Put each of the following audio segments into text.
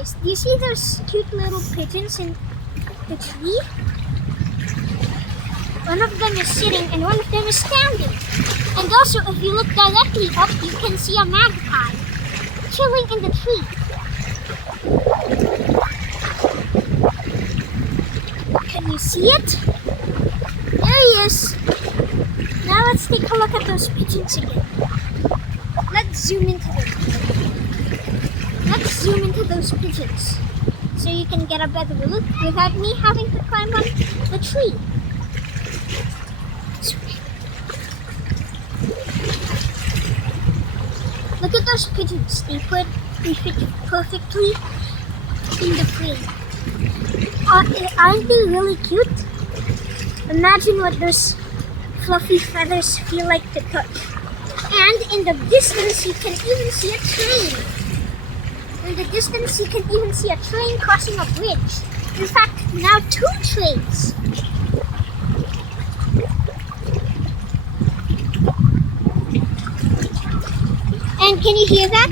Guys, do you see those cute little pigeons in the tree? One of them is sitting and one of them is standing. And also, if you look directly up, you can see a magpie chilling in the tree. Can you see it? There he is. Now let's take a look at those pigeons again. Let's zoom into them. Let's zoom into those pigeons so you can get a better look without me having to climb on the tree. Look at those pigeons. They fit perfectly in the frame. Aren't they really cute? Imagine what those fluffy feathers feel like to touch. And in the distance, you can even see a train. In the distance, you can even see a train crossing a bridge. In fact, now 2 trains. And can you hear that?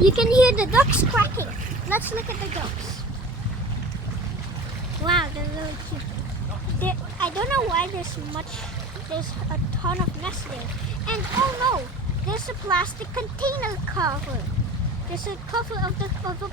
You can hear the ducks quacking. Let's look at the ducks. Wow, they're really cute. I don't know why there's a ton of mess there. And oh no, there's a plastic container cover. There's a cover of a